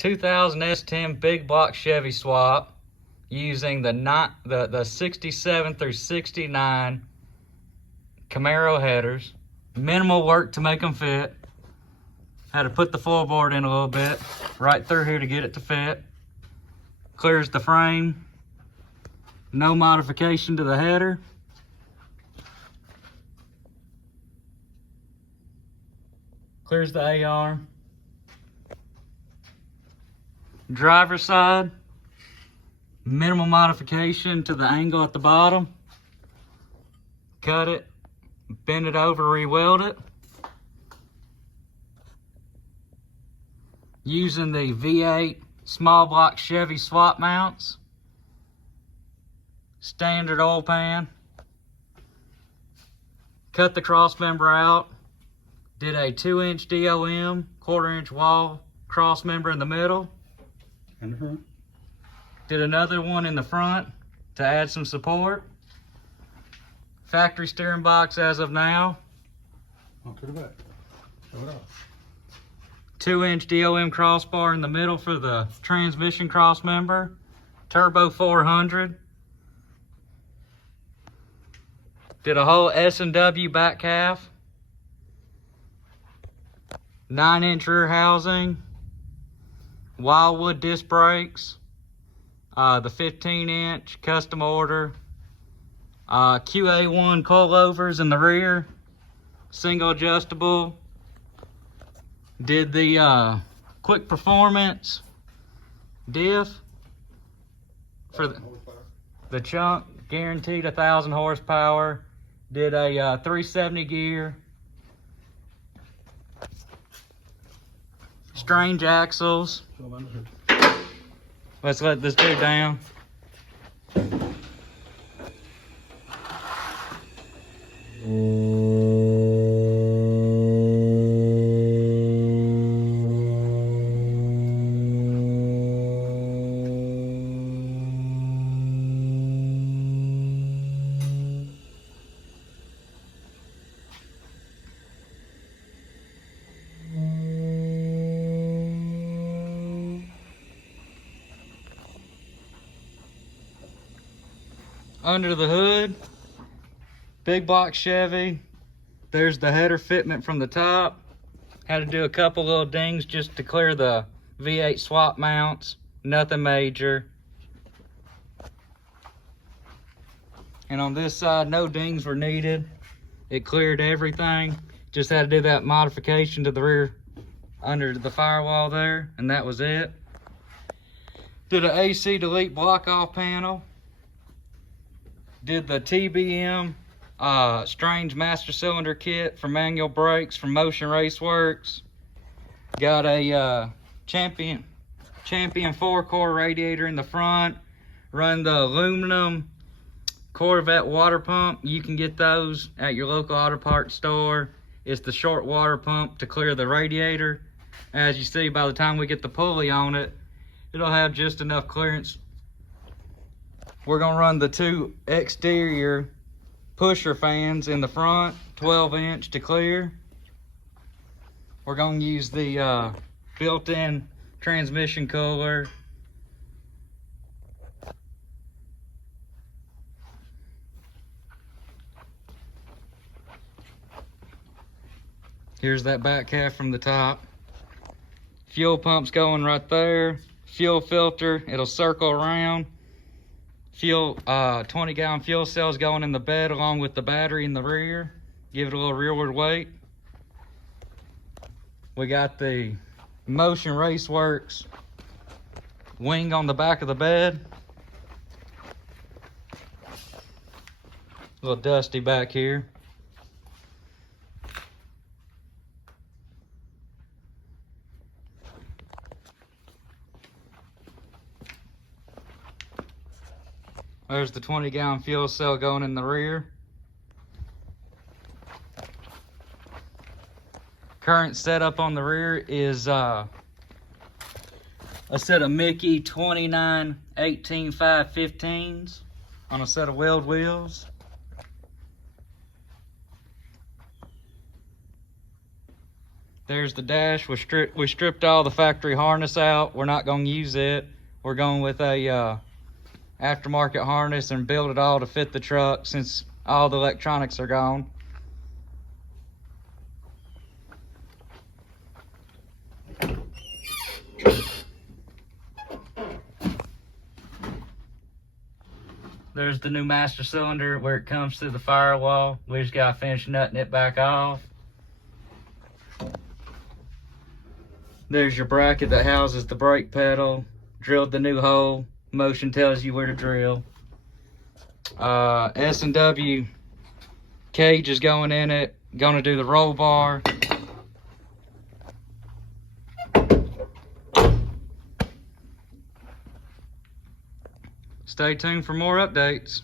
2000 S-10 big block Chevy swap using the 67 through 69 Camaro headers. Minimal work to make them fit. Had to put the floorboard in a little bit right through here to get it to fit. Clears the frame. No modification to the header. Clears the A-arm. Driver's side. Minimal modification to the angle at the bottom. Cut it, bend it over, re-weld it. Using the V8 small block Chevy swap mounts. Standard oil pan. Cut the cross member out. Did a 2-inch DOM, 1/4-inch wall cross member in the middle. Did another one in the front to add some support. Factory steering box as of now. Oh, to the back. Show it off. 2-inch DOM crossbar in the middle for the transmission cross member. Turbo 400. Did a whole S&W back half. 9-inch rear housing. Wilwood disc brakes. The 15-inch custom order. QA1 Coil-overs in the rear. Single adjustable. Did the quick performance diff for the chunk, guaranteed 1,000 horsepower. Did a 370 gear. Strange axles. Let's let this go down. Under the hood, big block Chevy. There's the header fitment from the top. Had to do a couple little dings just to clear the V8 swap mounts. Nothing major. And on this side, no dings were needed. It cleared everything. Just had to do that modification to the rear under the firewall there, and that was it. Did an AC delete block off panel. Did the TBM Strange Master Cylinder Kit for manual brakes from Motion Raceworks. Got a Champion 4-core radiator in the front. Run the aluminum Corvette water pump. You can get those at your local auto parts store. It's the short water pump to clear the radiator. As you see, by the time we get the pulley on it, it'll have just enough clearance. We're gonna run the 2 exterior pusher fans in the front, 12-inch to clear. We're gonna use the built-in transmission cooler. Here's that back half from the top. Fuel pump's going right there. Fuel filter, it'll circle around. Fuel, 20-gallon fuel cells going in the bed along with the battery in the rear. Give it a little rearward weight. We got the Motion Raceworks wing on the back of the bed. A little dusty back here. There's the 20-gallon fuel cell going in the rear. Current setup on the rear is a set of Mickey 29 18 515s on a set of weld wheels. There's the dash. We stripped all the factory harness out. We're not going to use it. We're going with a aftermarket harness and build it all to fit the truck since all the electronics are gone. There's the new master cylinder where it comes through the firewall. We just gotta finish nutting it back off. There's your bracket that houses the brake pedal. Drilled the new hole. Motion tells you where to drill. S&W cage is going in it. Gonna do the roll bar. Stay tuned for more updates.